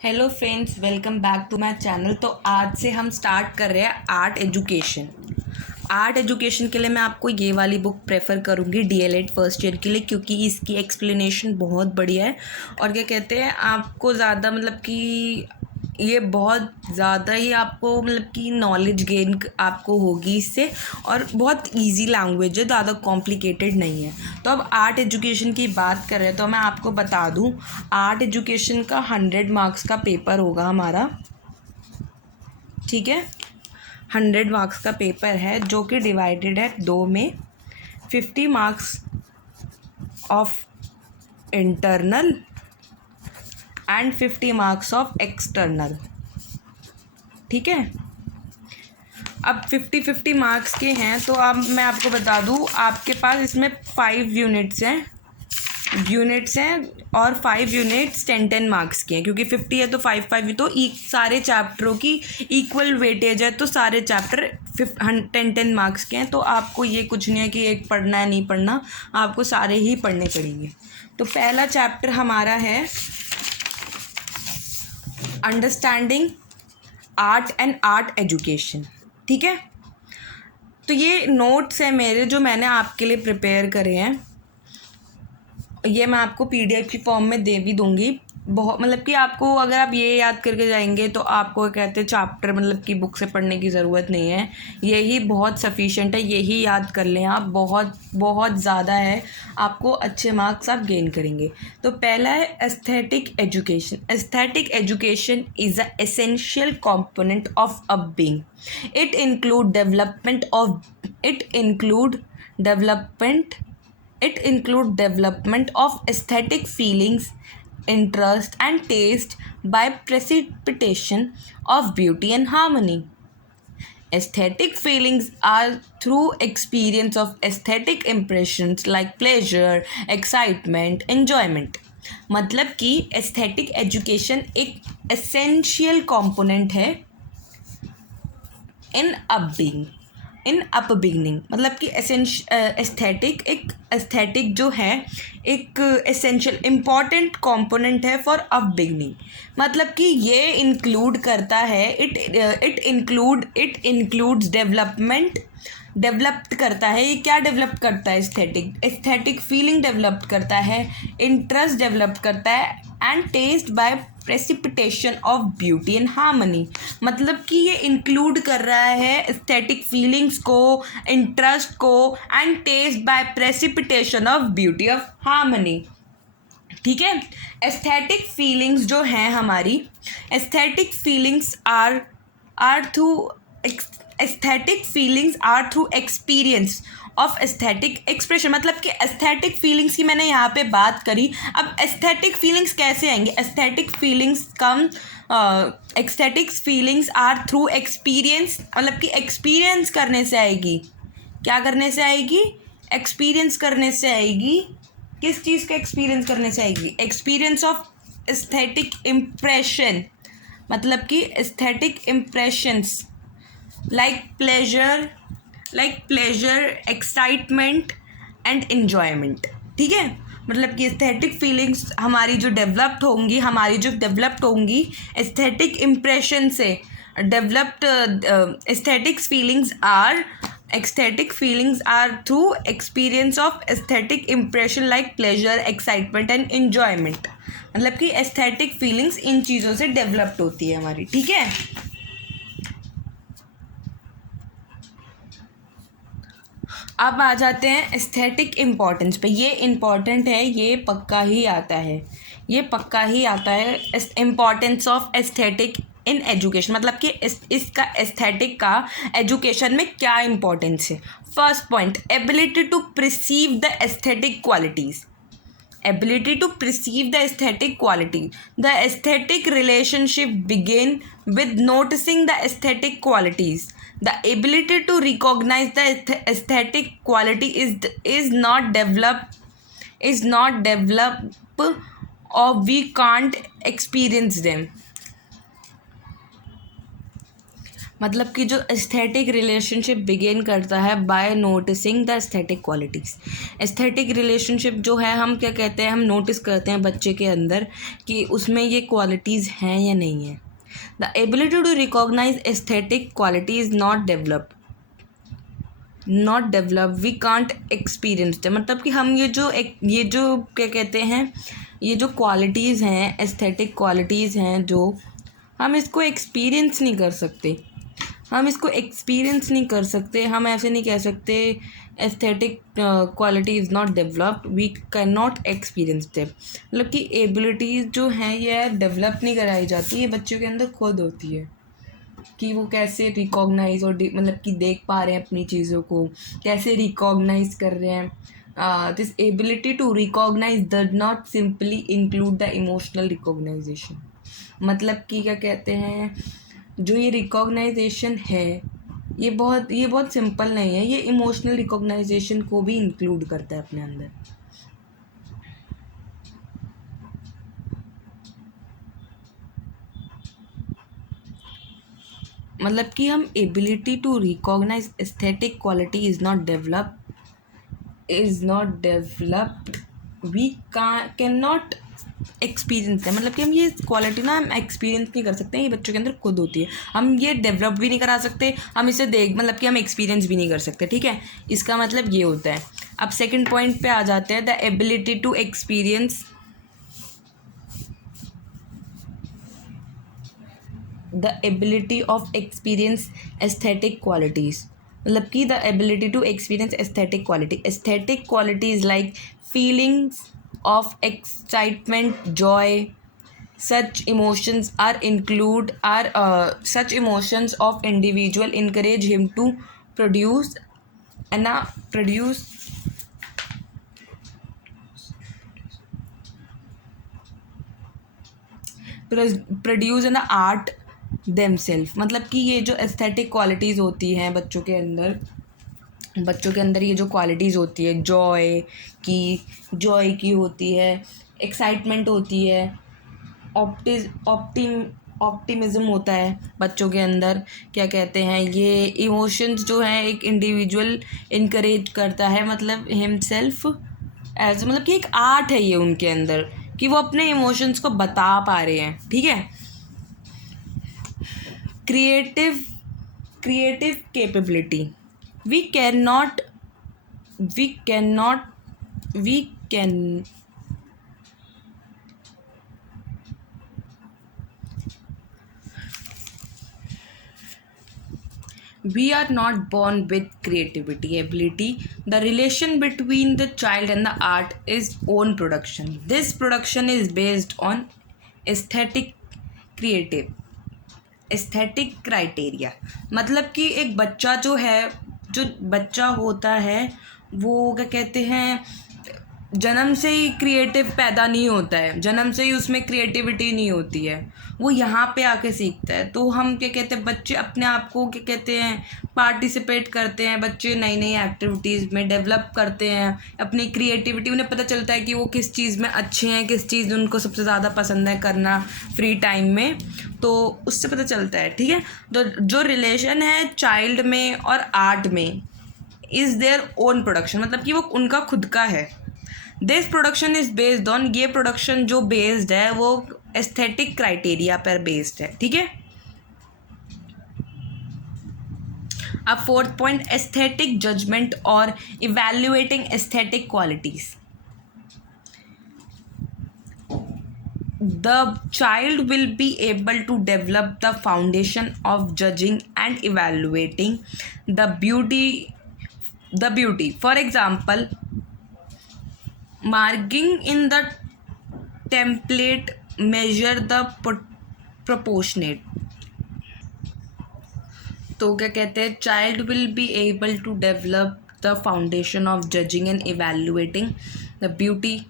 Hello friends, welcome back to my channel. तो आज से हम स्टार्ट कर रहे हैं आर्ट एजुकेशन। आर्ट एजुकेशन के लिए मैं आपको ये वाली बुक प्रेफर करूँगी डीएलएड फर्स्ट ईयर के लिए, क्योंकि इसकी एक्सप्लेनेशन बहुत बढ़िया है और क्या कहते हैं आपको ज़्यादा मतलब कि ये बहुत ज़्यादा ही आपको मतलब कि नॉलेज गेन आपको होगी इससे, और बहुत इजी लैंग्वेज है, ज़्यादा कॉम्प्लिकेटेड नहीं है। तो अब आर्ट एजुकेशन की बात कर रहे हैं तो मैं आपको बता दूं, आर्ट एजुकेशन का 100 मार्क्स का पेपर होगा हमारा, ठीक है। 100 मार्क्स का पेपर है जो कि डिवाइडेड है 2 में। 50 marks of internal and 50 marks of external, ठीक है। अब 50-50 मार्क्स के हैं तो अब मैं आपको बता दूं, आपके पास इसमें 5 यूनिट्स हैं और 5 यूनिट्स 10-10 मार्क्स के हैं, क्योंकि 50 है तो 5-5 तो सारे चैप्टरों की इक्वल वेटेज है, तो सारे चैप्टर 10-10 मार्क्स के हैं। तो आपको ये कुछ नहीं है कि एक पढ़ना है नहीं पढ़ना, आपको सारे ही पढ़ने पड़ेंगे। तो पहला चैप्टर हमारा है understanding art and art education, ठीक है। तो ये नोट्स हैं मेरे जो मैंने आपके लिए प्रिपेयर करे हैं, ये मैं आपको पीडीएफ की फॉर्म में दे भी दूंगी। बहुत मतलब कि आपको अगर आप ये याद करके जाएंगे तो आपको कहते हैं चैप्टर मतलब कि बुक से पढ़ने की ज़रूरत नहीं है, यही बहुत सफिशिएंट है, यही याद कर लें आप, बहुत बहुत ज़्यादा है, आपको अच्छे मार्क्स आप गेन करेंगे। तो पहला है aesthetic education. Aesthetic education is a essential component of upbringing. It include development of aesthetic feelings, interest and taste by precipitation of beauty and harmony. Aesthetic feelings are through experience of aesthetic impressions like pleasure, excitement, enjoyment. मतलब कि aesthetic education एक essential component है इन अपबिगनिंग, मतलब कि aesthetic जो है एक essential important component है फॉर अपबिगनिंग। मतलब कि ये इंक्लूड करता है, इट इंक्लूड्स डेवलप्ड करता है। ये क्या डेवलप करता है? एस्थेटिक फीलिंग डेवलप करता है, इंटरेस्ट डेवलप करता है and test by precipitation of beauty and harmony. मतलब कि ये इंक्लूड कर रहा है एस्थेटिक फीलिंग्स को, इंटरेस्ट को and test by precipitation of beauty of harmony, ठीक है। एस्थेटिक फीलिंग्स जो हैं हमारी, aesthetic feelings are through experience of aesthetic expression. मतलब कि एस्थेटिक फीलिंग्स की मैंने यहाँ पे बात करी। अब एस्थेटिक फीलिंग्स कैसे आएंगे? Aesthetic feelings are through experience, मतलब कि एक्सपीरियंस करने से आएगी। क्या करने से आएगी? एक्सपीरियंस करने से आएगी। किस चीज़ का एक्सपीरियंस करने से आएगी? एक्सपीरियंस ऑफ एस्थेटिक इम्प्रेशन, मतलब कि aesthetic impressions like pleasure, excitement and enjoyment, ठीक है। मतलब कि एस्थेटिक फीलिंग्स हमारी जो डेवलप्ड होंगी एस्थेटिक इम्प्रेशन से developed, aesthetic feelings are through experience of aesthetic impression like pleasure, excitement and enjoyment. मतलब कि एस्थेटिक फीलिंग्स इन चीज़ों से डेवलप्ड होती है हमारी, ठीक है। अब आ जाते हैं एस्थेटिक इम्पॉर्टेंस पे। ये इम्पॉर्टेंट है, ये पक्का ही आता है importance of aesthetic in education. मतलब कि इसका एस्थेटिक का एजुकेशन में क्या इम्पोर्टेंस है। First point, ability to perceive the aesthetic qualities. The aesthetic relationship begin with noticing the aesthetic qualities. The ability to recognize the aesthetic quality is not developed or we can't experience them. मतलब कि जो aesthetic relationship begin करता है by noticing the aesthetic qualities. Aesthetic relationship जो है हम क्या कहते हैं, हम नोटिस करते हैं बच्चे के अंदर कि उसमें ये क्वालिटीज़ हैं या नहीं है। The ability to recognise aesthetic quality is not develop we can't experience the. मतलब कि हम ये जो क्या कहते हैं, ये जो क्वालिटीज़ हैं, एस्थेटिक क्वालिटीज़ हैं, जो हम इसको एक्सपीरियंस नहीं कर सकते। हम ऐसे नहीं कह सकते aesthetic quality is not developed, we can not experience them. मतलब कि एबिलिटीज़ जो हैं ये डेवलप नहीं कराई जाती, ये बच्चों के अंदर खुद होती है कि वो कैसे रिकॉग्नाइज और मतलब कि देख पा रहे हैं अपनी चीज़ों को, कैसे रिकॉग्नाइज कर रहे हैं। This ability to recognise does not simply include the emotional recognisation. मतलब कि क्या कहते हैं, जो ये रिकॉग्नाइजेशन है ये बहुत सिंपल नहीं है, ये इमोशनल रिकॉग्नाइजेशन को भी इंक्लूड करता है अपने अंदर। मतलब कि हम ability to recognise aesthetic quality is not developed we can not experience है। मतलब कि हम ये क्वालिटी ना हम एक्सपीरियंस नहीं कर सकते, ये बच्चों के अंदर खुद होती है। हम ये डेवलप भी नहीं करा सकते, हम इसे मतलब कि हम एक्सपीरियंस भी नहीं कर सकते। ठीक है, इसका मतलब ये होता है। अब सेकंड पॉइंट पे आ जाते हैं, the ability to experience the ability of experience aesthetic qualities. मतलब कि the ability to experience aesthetic qualities like feelings of excitement, joy, such emotions of individual encourage him to produce an art themselves। मतलब कि ये जो aesthetic qualities होती हैं बच्चों के अंदर ये जो क्वालिटीज़ होती है, जॉय की होती है, एक्साइटमेंट होती है, ऑप्टिमिज़म होता है बच्चों के अंदर। क्या कहते हैं, ये इमोशंस जो हैं एक इंडिविजुअल इनकरेज करता है, मतलब हिमसेल्फ एज, मतलब कि एक आर्ट है ये उनके अंदर कि वो अपने इमोशंस को बता पा रहे हैं। ठीक है, creative capability we can we are not born with creativity ability. The relation between the child and the art is own production. This production is based on aesthetic criteria. मतलब कि एक बच्चा जो बच्चा होता है वो क्या कहते हैं, जन्म से ही क्रिएटिव पैदा नहीं होता है, जन्म से ही उसमें क्रिएटिविटी नहीं होती है, वो यहाँ पे आके सीखता है। तो हम क्या कहते हैं, बच्चे अपने आप को क्या कहते हैं पार्टिसिपेट करते हैं, बच्चे नई नई एक्टिविटीज़ में डेवलप करते हैं अपनी क्रिएटिविटी। उन्हें पता चलता है कि वो किस चीज़ में अच्छे हैं, किस चीज़ उनको सबसे ज़्यादा पसंद है करना फ्री टाइम में, तो उससे पता चलता है। ठीक है, तो जो रिलेशन है चाइल्ड में और आर्ट में इज़ देयर ओन प्रोडक्शन, मतलब कि वो उनका खुद का है। This production is based on, ये प्रोडक्शन जो बेस्ड है वो एस्थेटिक क्राइटेरिया पर बेस्ड है। ठीक है, अब फोर्थ पॉइंट, एस्थेटिक जजमेंट और evaluating aesthetic qualities. The child will be able to develop the foundation of judging and evaluating the beauty. For example, marking in the template measure the proportionate. तो क्या कहते हैं, child will be able to develop the foundation of judging and evaluating the beauty.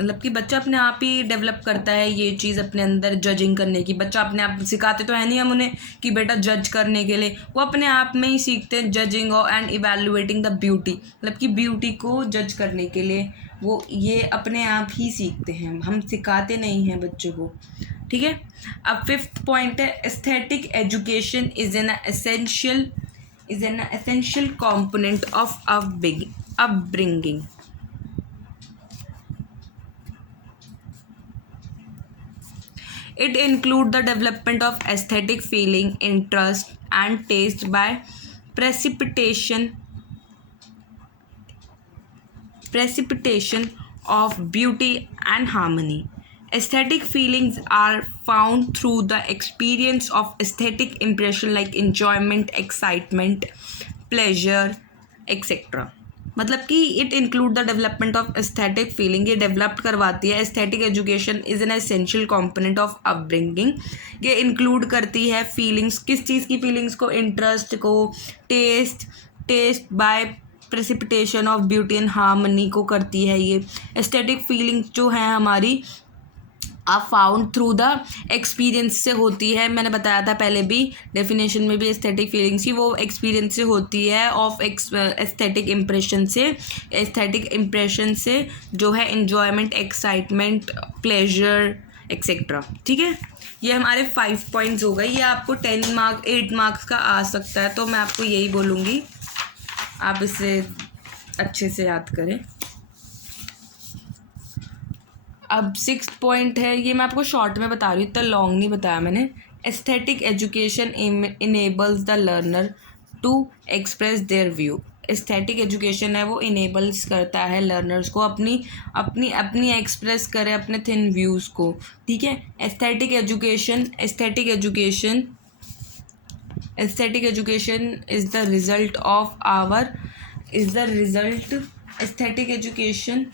मतलब कि बच्चा अपने आप ही develop करता है ये चीज़ अपने अंदर जजिंग करने की। बच्चा अपने आप, सिखाते तो है नहीं हम उन्हें कि बेटा जज करने के लिए, वो अपने आप में ही सीखते हैं judging and evaluating the beauty. मतलब कि ब्यूटी को जज करने के लिए वो ये अपने आप ही सीखते हैं, हम सिखाते नहीं हैं बच्चों को। ठीक है। अब फिफ्थ पॉइंट है aesthetic education is an essential component of upbringing. It includes the development of aesthetic feeling, interest, and taste by precipitation of beauty and harmony. Aesthetic feelings are found through the experience of aesthetic impression like enjoyment, excitement, pleasure, etc. मतलब कि it include the development of aesthetic feeling, ये develop करवाती है। Aesthetic education is an essential component of upbringing, ये include करती है feelings, किस चीज़ की फीलिंग्स को, इंटरेस्ट को, test by precipitation of beauty and harmony को करती है। ये एस्थेटिक फीलिंग्स जो है हमारी आप फाउंड थ्रू द एक्सपीरियंस से होती है। मैंने बताया था पहले भी डेफिनेशन में भी एस्थेटिक फीलिंग्स की, वो एक्सपीरियंस से होती है ऑफ एस्थेटिक इम्प्रेशन से जो है एन्जॉयमेंट, एक्साइटमेंट, प्लेजर एक्सेट्रा। ठीक है, ये हमारे 5 पॉइंट्स हो गए। ये आपको 8 मार्क्स का आ सकता है, तो मैं आपको यही बोलूँगी आप इसे अच्छे से याद करें। अब 6th पॉइंट है, ये मैं आपको शॉर्ट में बता रही हूँ, इतना लॉन्ग नहीं बताया मैंने। Aesthetic education enables the learner to express their view. Aesthetic education है वो इनेबल्स करता है लर्नर्स को अपनी एक्सप्रेस करे अपने थिन व्यूज़ को। ठीक है, aesthetic education is the result of aesthetic education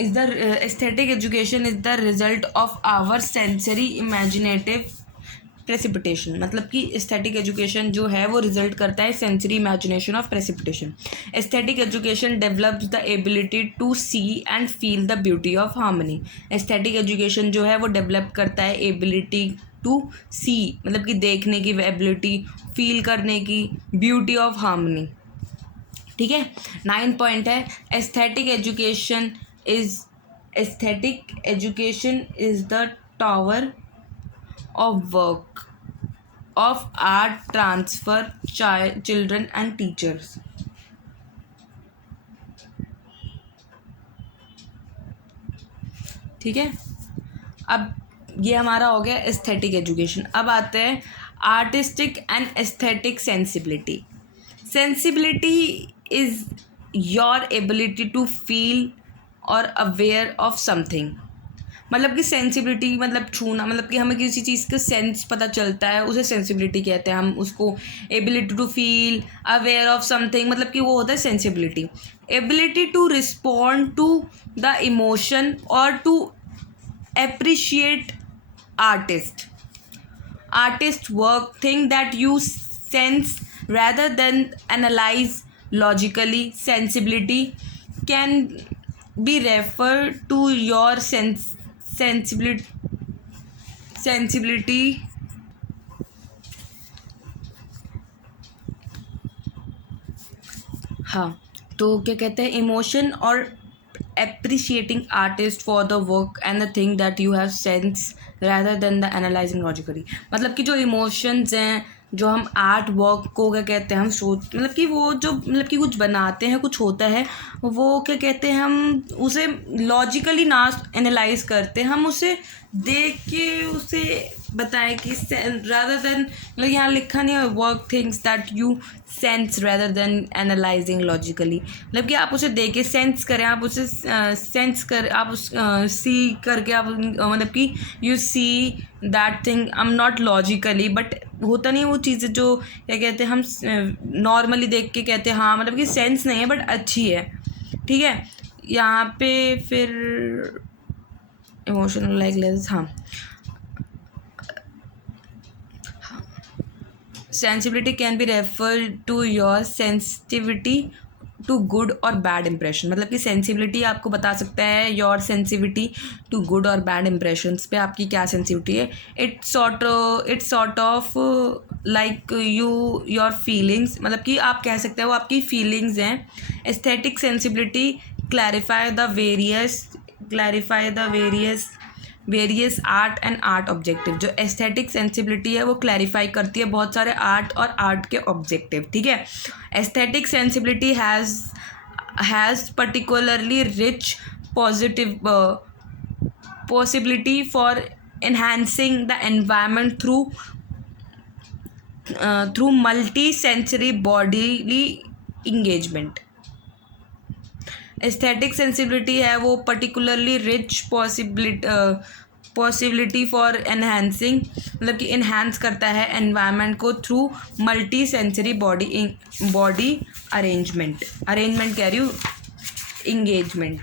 is the result of our sensory imaginative precipitation। मतलब कि एस्थेटिक एजुकेशन जो है वो रिजल्ट करता है sensory imagination of precipitation. Aesthetic education develops the ability to see and feel the beauty of harmony. Aesthetic education जो है वो डेवलप करता है एबिलिटी टू सी, मतलब कि देखने की एबिलिटी, फील करने की, ब्यूटी ऑफ हार्मनी। ठीक है, 9 पॉइंट है aesthetic education is the tower of work of art transfer children and teachers। ठीक है, अब ये हमारा हो गया एस्थेटिक एजुकेशन। अब आते हैं artistic and aesthetic sensibility. Sensibility is your ability to feel और अवेयर ऑफ समथिंग। मतलब कि सेंसिबिलिटी मतलब छूना, मतलब कि हमें किसी चीज़ का सेंस पता चलता है, उसे सेंसिबिलिटी कहते हैं। हम उसको ability to feel, aware of something, मतलब कि वो होता है sensibility. Ability to respond to the emotion और to appreciate artist work, thing that you sense rather than analyze logically। Sensibility can be referred to your sensibility हाँ, तो क्या कहते हैं, इमोशन और appreciating artist for the work and the thing that you have sense rather than the analyzing logically। मतलब कि जो emotions हैं, जो हम आर्ट वर्क को क्या कहते हैं, हम सोच, मतलब कि वो जो मतलब कि कुछ बनाते हैं, कुछ होता है, वो क्या कहते हैं, हम उसे लॉजिकली ना एनालाइज करते, हम उसे देख के उसे बताएं कि रादर देन, मतलब यहाँ लिखा नहीं है work things that you sense rather than analysing logically. मतलब कि आप उसे देख के सेंस करें, आप उसे सेंस कर, आप उस सी करके आप मतलब कि you see that thing I am not logically, but होता नहीं वो चीज़ें जो क्या कहते हैं हम नॉर्मली देख के कहते हैं हाँ मतलब कि सेंस नहीं है बट अच्छी है। ठीक है, यहाँ पे फिर इमोशनल लाइक लेस, हाँ, sensibility can be refer to your sensitivity to good और बैड इंप्रेशन। मतलब कि सेंसिबिलिटी आपको बता सकता है योर सेंसिटिविटी टू गुड और बैड इंप्रेशंस पे आपकी क्या सेंसिटिविटी है। It's sort of like your feelings, मतलब कि आप कह सकते हैं वो आपकी फीलिंग्स हैं। Aesthetic sensibility clarify the various art and art objective. जो एस्थेटिक सेंसिबिलिटी है वो क्लैरिफाई करती है बहुत सारे आर्ट और आर्ट के ऑब्जेक्टिव, ठीक है। Aesthetic sensibility has particularly rich positive possibility for enhancing the environment through multi-sensory bodily engagement। Aesthetic sensibility है वो particularly rich possibility for enhancing, मतलब कि इन्हांस करता है एनवायरनमेंट को through multi sensory body arrangement कह रही हूँ, इंगेजमेंट,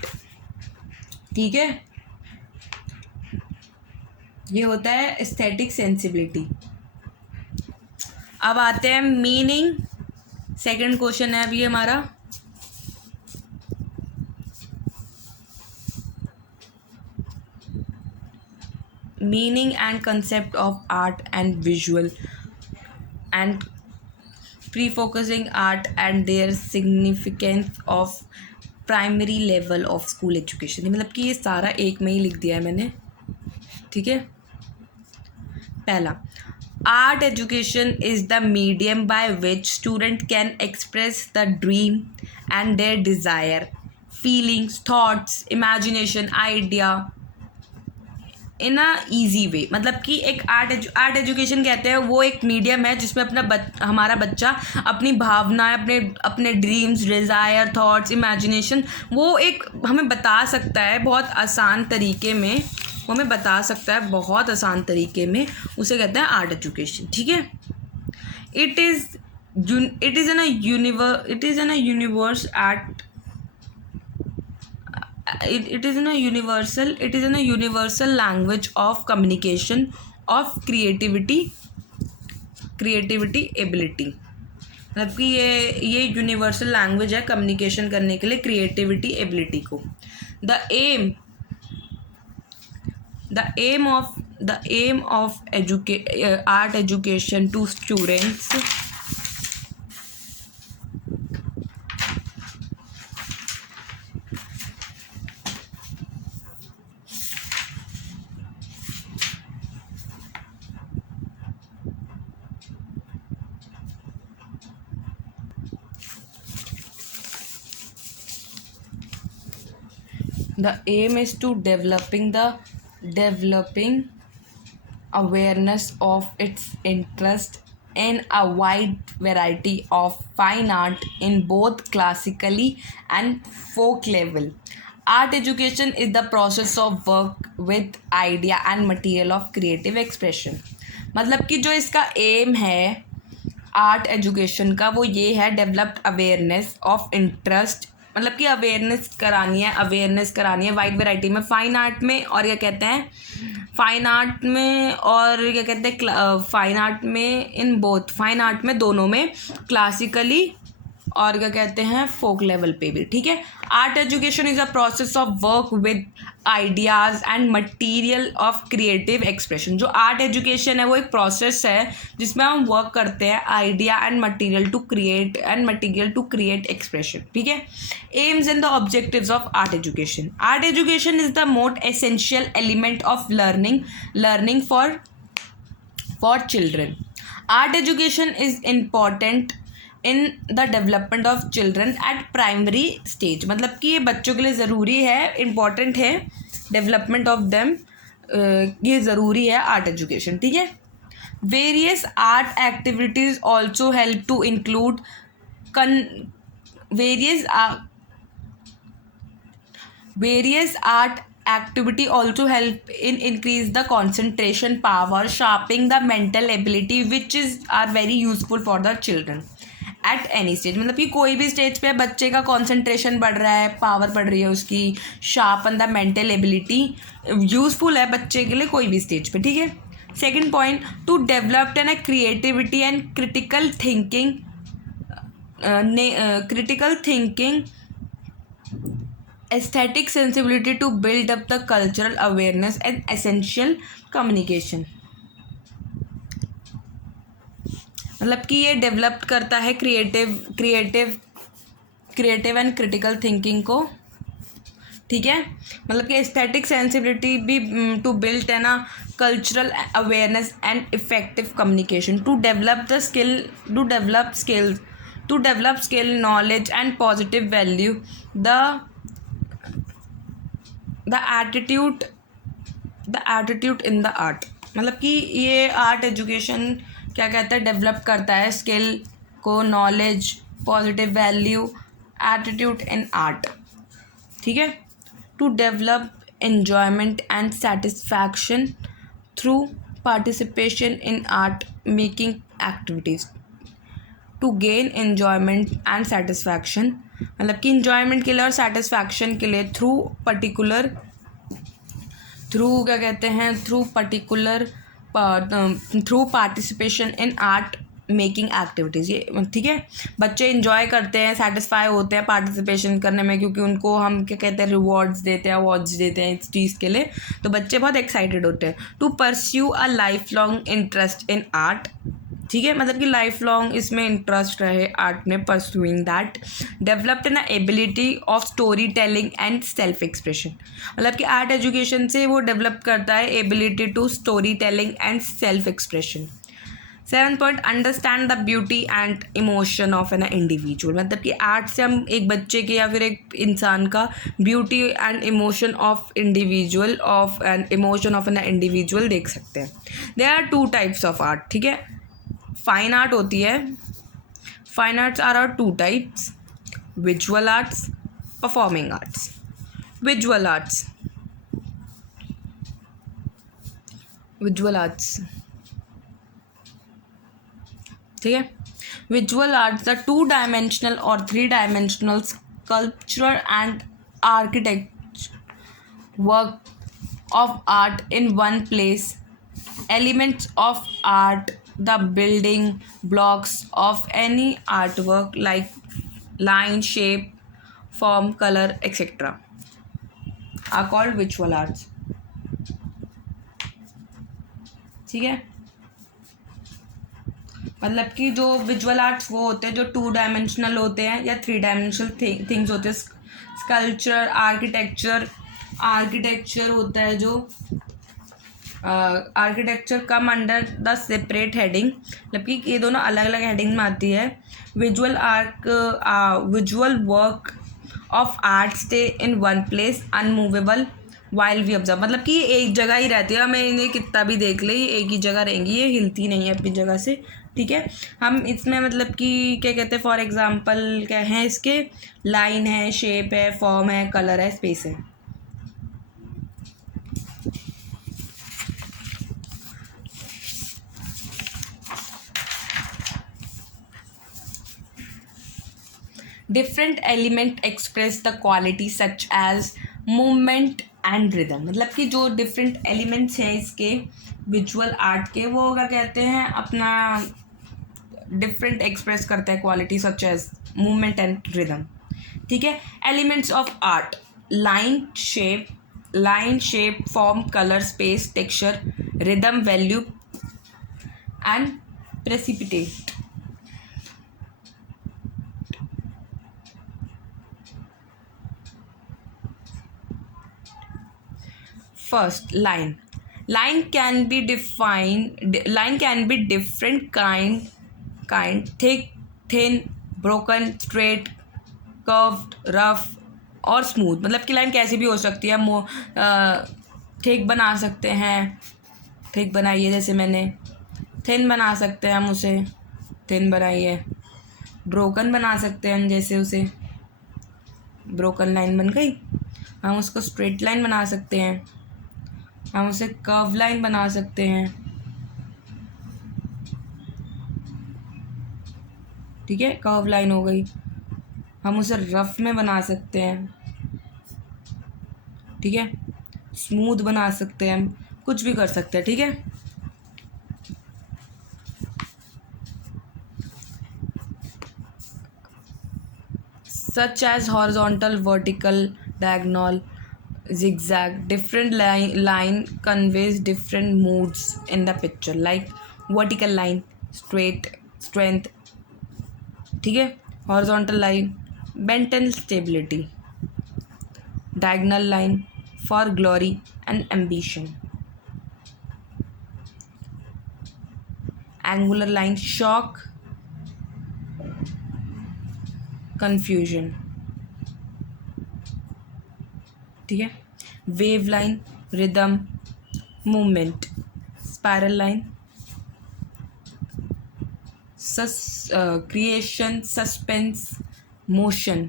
ठीक है। ये होता है एस्थेटिक सेंसिबिलिटी। अब आते हैं मीनिंग। सेकंड क्वेश्चन है अभी हमारा। Meaning and concept of art and visual and pre focusing art and their significance of primary level of school education. मतलब कि ये सारा एक में ही लिख दिया है मैंने, ठीक है। पहला, art education is the medium by which student can express the dream and their desire, feelings, thoughts, imagination, idea in a easy way. मतलब कि एक आर्ट एजुकेशन कहते हैं वो एक मीडियम है जिसमें हमारा बच्चा अपनी भावनाएं, अपने ड्रीम्स, डिज़ायर, थॉट्स, इमेजिनेशन वो एक हमें बता सकता है बहुत आसान तरीके में, वो हमें बता सकता है बहुत आसान तरीके में, उसे कहते हैं आर्ट एजुकेशन, ठीक है। It is in a universe at it is in a universal language of communication of creativity ability। मतलब कि ये यूनिवर्सल लैंग्वेज है कम्युनिकेशन करने के लिए क्रिएटिविटी एबिलिटी को। The aim of art education to students The aim is to developing awareness of its interest in a wide variety of fine art in both classically and folk level. Art education is the process of work with idea and material of creative expression। मतलब कि जो इसका M है art education का वो ये है, developed awareness of interest, मतलब कि अवेयरनेस करानी है वाइड वैरायटी में, फाइन आर्ट में और क्या कहते हैं फाइन आर्ट में और क्या कहते हैं फाइन आर्ट में, इन बोथ फाइन आर्ट में दोनों में, क्लासिकली और क्या कहते हैं फोक लेवल पे भी, ठीक है। Art education is a process of work with ideas and material of creative expression. जो आर्ट एजुकेशन है वो एक प्रोसेस है जिसमें हम वर्क करते हैं idea and material to create expression, ठीक है। Aims and the objectives of art education is the most essential element of learning for children. Art education is important in the development of children at primary stage. मतलब कि ये बच्चों के लिए ज़रूरी है, इम्पॉर्टेंट है डेवलपमेंट ऑफ देम, ये ज़रूरी है आर्ट एजुकेशन, ठीक है। Various art activities also help to include various art activity also help in increase the concentration power, sharpening the mental ability which are very useful for the children at any stage। मतलब कि कोई भी stage पे बच्चे का concentration बढ़ रहा है, पावर बढ़ रही है उसकी, sharpen the mental ability, useful है बच्चे के लिए कोई भी स्टेज पे, ठीक है। Second point, to develop an creativity and critical thinking aesthetic sensibility to build up the cultural awareness and essential communication। मतलब कि ये डेवलप करता है क्रिएटिव एंड क्रिटिकल थिंकिंग को, ठीक है, मतलब कि एस्थेटिक सेंसिबिलिटी भी टू बिल्ड है ना cultural awareness and effective communication, to develop the skill, to develop skill knowledge and positive value, the attitude in the art. मतलब कि ये आर्ट एजुकेशन क्या कहता है, डेवलप करता है स्किल को, knowledge, positive value, attitude in art, ठीक है। To develop enjoyment and satisfaction through participation in art making activities, to gain enjoyment and satisfaction, मतलब कि इन्जॉयमेंट के लिए और सेटिस्फैक्शन के लिए through participation in art making activities. ये ठीक है, बच्चे इंजॉय करते हैं, सेटिस्फाई होते हैं पार्टिसिपेशन करने में, क्योंकि उनको हम क्या कहते हैं रिवॉर्ड्स देते हैं, अवार्ड्स देते हैं इस चीज़ के लिए, तो बच्चे बहुत एक्साइटेड होते हैं। To pursue a life long interest in art, ठीक है, मतलब कि लाइफ लॉन्ग इसमें इंटरेस्ट रहे आर्ट में, pursuing that, developed an ability of story telling and self expression, मतलब कि आर्ट एजुकेशन से वो डेवलप करता है ability to story telling and self expression. 7 point, understand the beauty and emotion of an individual, मतलब कि art से हम एक बच्चे के या फिर एक इंसान का beauty and emotion of an individual देख सकते हैं। There are 2 types of art, ठीक है, फाइन आर्ट होती है, fine arts are 2 types, visual arts, performing arts. Visual arts ठीक है, विजुअल आर्ट्स द 2 डायमेंशनल और 3 dimensional sculpture and architect work of art in one place, elements of art, the building blocks of any artwork like line, shape, form, color, etc. are called visual arts, ठीक है। मतलब कि जो visual arts वो होते हैं जो 2 dimensional होते हैं या 3 डायमेंशनल थिंग्स होते हैं। स्कल्पचर, आर्किटेक्चर होता है जो architecture come under the separate heading, मतलब कि ये दोनों अलग अलग हेडिंग में आती है। Visual work of art stay in one place unmovable while we observe, मतलब कि ये एक जगह ही रहती है, हमें इन्हें कितना भी देख ले ये एक ही जगह रहेंगी, ये हिलती नहीं है अपनी जगह से, ठीक है। हम इसमें मतलब कि क्या कहते हैं, फॉर एग्जांपल क्या है इसके, लाइन है, शेप है, फॉर्म है, कलर है, स्पेस है। Different element express the quality such as movement and rhythm, मतलब कि जो डिफरेंट एलिमेंट्स हैं इसके विजुअल आर्ट के, वो क्या कहते हैं अपना डिफरेंट एक्सप्रेस करता है quality such as movement and rhythm, ठीक है। Elements of art, line shape, form, colour, space, texture, rhythm, value and precipitate. First, line can be different kind, thick, thin, broken, straight, curved, rough और smooth, मतलब कि line कैसी भी हो सकती है। हम थिक बना सकते हैं, थिक बनाइए जैसे मैंने, थिन बना सकते हैं हम उसे, थिन बनाइए, ब्रोकन बना सकते हैं जैसे उसे, ब्रोकन लाइन बन गई। हम उसको स्ट्रेट लाइन बना सकते हैं, हम उसे कर्व लाइन बना सकते हैं, ठीक है, कर्व लाइन हो गई। हम उसे रफ में बना सकते हैं, ठीक है, स्मूथ बना सकते हैं, हम कुछ भी कर सकते हैं, ठीक है। Such as horizontal, vertical, diagonal, zigzag, different line conveys different moods in the picture, like vertical line strength, ठीक है, horizontal line bent and stability, diagonal line for glory and ambition, angular line shock, confusion, ठीक है. Wave line rhythm movement, spiral line creation suspense motion,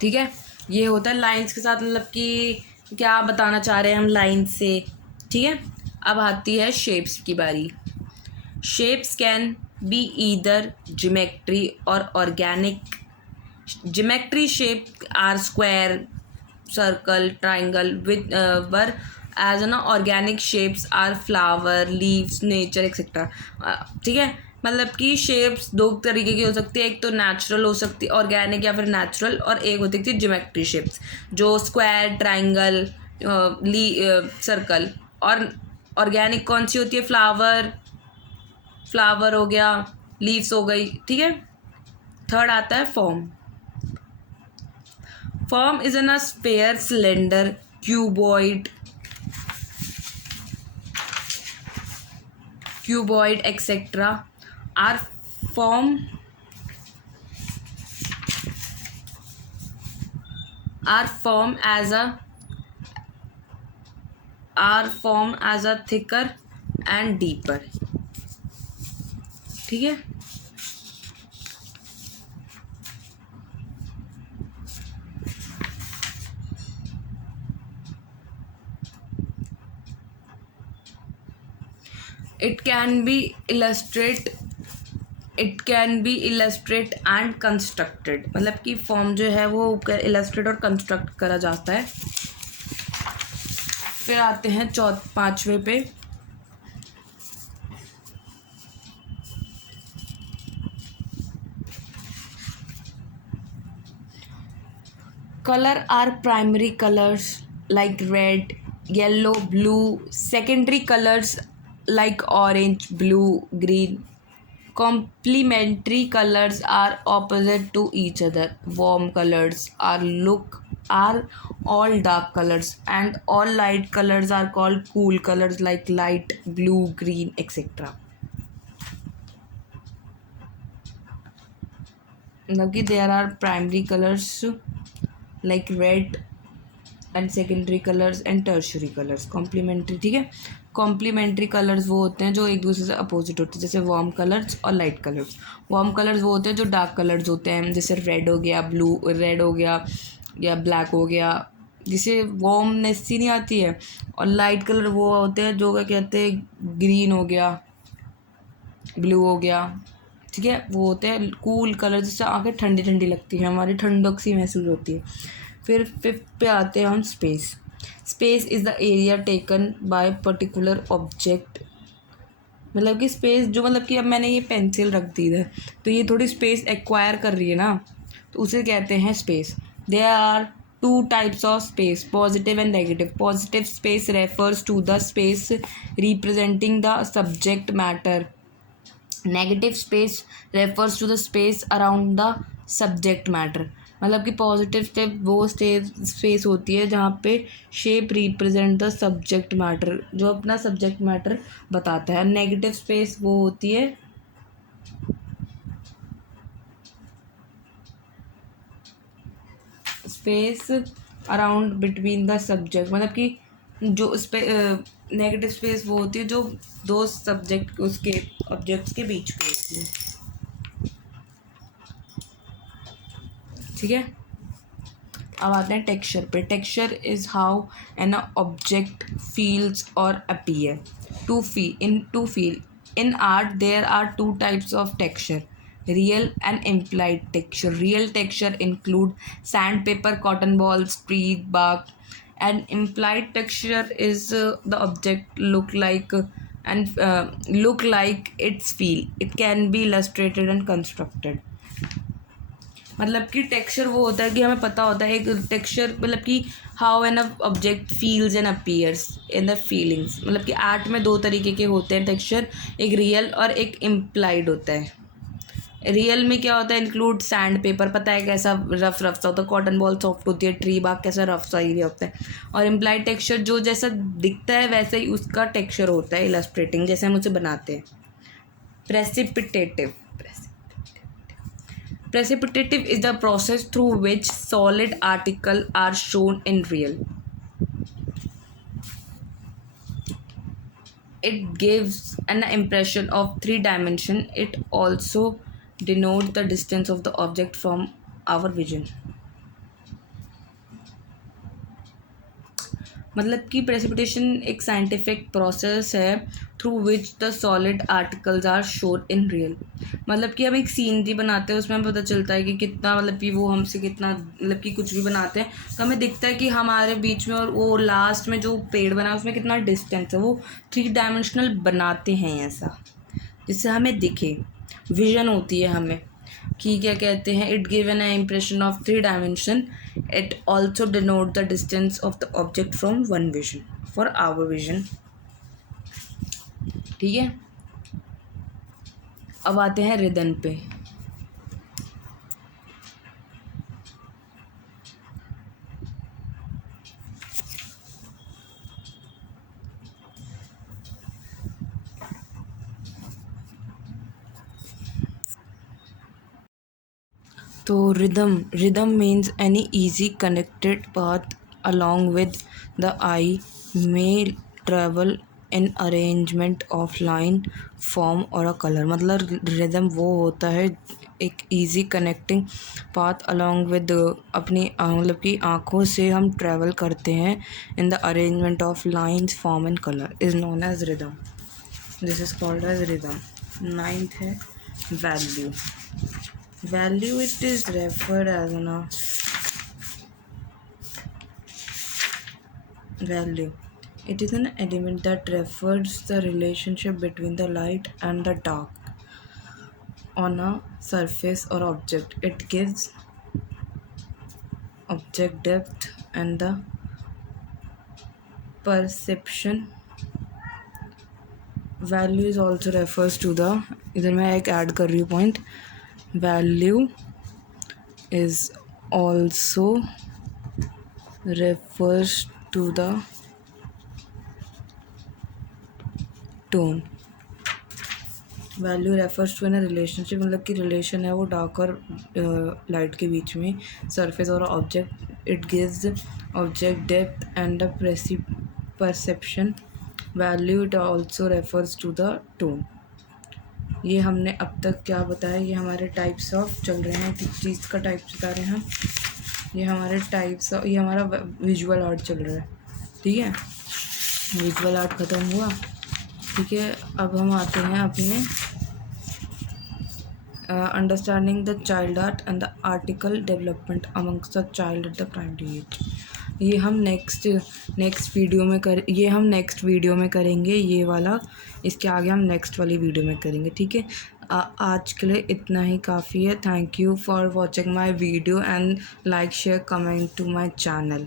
ठीक है. ये होता है lines के साथ, मतलब कि क्या बताना चाह रहे हैं हम लाइन से, ठीक है. अब आती है शेप्स की बारी. Shapes can be either geometry or organic. Geometry shape are square, circle, triangle with were edge ना organic shapes are flower, leaves, nature etcetera, ठीक है. मतलब कि शेप्स दो तरीके की हो सकती है, एक तो नेचुरल हो सकती है ऑर्गेनिक या फिर नेचुरल, और एक होती थी ज्योमेट्री शेप्स जो स्क्वायर, ट्राइंगल, सर्कल. और ऑर्गेनिक कौन सी होती है? फ्लावर हो गया, लीव्स हो गई, ठीक है. थर्ड आता है form. Form is an a sphere, cylinder, cuboid etc. are formed as a thicker and deeper, ठीक है. It can be illustrate and constructed. मतलब कि फॉर्म जो है वो इलस्ट्रेट और कंस्ट्रक्ट करा जाता है. फिर आते हैं पांचवें पे. Color are primary colors like red, yellow, blue. Secondary colors like orange, blue, green. Complementary colors are opposite to each other. Warm colors are all dark colors, and all light colors are called cool colors like light blue, green, etc. मतलब कि there are primary colors like red and secondary colors and tertiary colors. Complementary, ठीक है. Complementary colours वो होते हैं जो एक दूसरे से अपोजिट होते हैं, जैसे वार्म कलर्स और लाइट कलर्स. वार्म कलर्स वो होते हैं जो डार्क कलर्स होते हैं, जैसे रेड हो गया या ब्लैक हो गया, जिसे वार्मनेस सी नहीं आती है. और लाइट कलर वो होते हैं जो क्या कहते हैं, ग्रीन हो गया, ब्लू हो गया, ठीक है. वो होते हैं कूल कलर, जिससे आंखें ठंडी ठंडी लगती है, हमारी ठंडक सी महसूस होती है. फिर फिफ्थ पे आते हैं हम space. Space is the area taken by particular object. मतलब कि स्पेस जो, मतलब कि अब मैंने ये पेंसिल रख दी है तो ये थोड़ी स्पेस एक्वायर कर रही है ना, तो उसे कहते हैं space. There are two types of space, positive and negative. Positive space refers to the space representing the subject matter. Negative space refers to the space around the subject matter. मतलब कि पॉजिटिव स्टेप वो space होती है जहाँ पे shape represent the subject matter, जो अपना subject matter बताता है. नेगेटिव स्पेस वो होती है space around between the subject. मतलब कि जो नेगेटिव स्पेस वो होती है जो दो सब्जेक्ट उसके ऑब्जेक्ट्स के बीच में होती है, ठीक है. अब आते हैं टेक्सचर पे. Texture is how an object feels और appear. To feel in art there are two types of texture, real and implied texture. Real texture include sandpaper, cotton balls, tree bark. And implied texture is the object look like its feel. It can be illustrated and constructed. मतलब कि texture वो होता है कि हमें पता होता है एक टेक्सचर, मतलब कि how an object feels and appears in the feelings. मतलब कि आर्ट में दो तरीके के होते हैं टेक्सचर, एक रियल और एक इम्प्लाइड होता है. रियल में क्या होता है, इंक्लूड सैंड पेपर, पता है कैसा रफ सा होता है, कॉटन बॉल सॉफ्ट होती है, ट्री बाग कैसा रफ सा ही होता है, और इम्प्लाइड टेक्सचर जो जैसा दिखता है वैसे ही उसका टेक्सचर होता है, इलस्ट्रेटिंग जैसे हम उसे बनाते हैं। प्रेसिपिटेटिव Precipitative is the process through which solid articles are shown in real. It gives an impression of three dimension. It also denotes the distance of the object from our vision. मतलब कि precipitation एक scientific process है through which the solid articles are shown in real. मतलब कि अब एक scenery बनाते हैं, उसमें हमें पता चलता है कि कितना, मतलब कि वो हमसे कितना, मतलब कि कुछ भी बनाते हैं तो हमें दिखता है कि हमारे बीच में और वो लास्ट में जो पेड़ बना है उसमें कितना डिस्टेंस है। वो 3 डायमेंशनल बनाते हैं ऐसा जिससे हमें दिखे, विजन होती है हमें कि क्या कहते हैं, it give an impression of 3 dimension. It also denote the distance of the object from one vision for our vision. ठीक है, अब आते हैं रिदम पे। तो rhythm means any easy connected path along with the eye may travel in arrangement of line form और a color। मतलब rhythm वो होता है एक easy connecting path along with अपनी मतलब कि आँखों से हम ट्रैवल करते हैं in the arrangement of lines form and color is known as rhythm. This is called as rhythm. 9th है value. Value, it is referred as value. It is an element that refers the relationship between the light and the dark on a surface or object. It gives object depth and the perception. Value is also refers to the, इधर मैं एक add कर रही हूँ point, value is also refers to the tone. Value refers to an relationship, मतलब कि relation है वो डार्क और लाइट के बीच में, सरफेस और object. It gives object depth and perception. Value it also refers to the tone. ये हमने अब तक क्या बताया, ये हमारे टाइप्स ऑफ चल रहे हैं, किस चीज़ का टाइप बता रहे हैं हम, ये हमारे टाइप्स ऑफ, ये हमारा विजुअल आर्ट चल रहा है। ठीक है, विजुअल आर्ट ख़त्म हुआ। ठीक है, अब हम आते हैं अपने understanding the child art and the article development amongst the child at the primary age. ये हम नेक्स्ट वीडियो में करेंगे ये वाला, इसके आगे हम नेक्स्ट वाली वीडियो में करेंगे। ठीक है, आज के लिए इतना ही काफ़ी है। Thank you for watching my video and like share comment to my channel.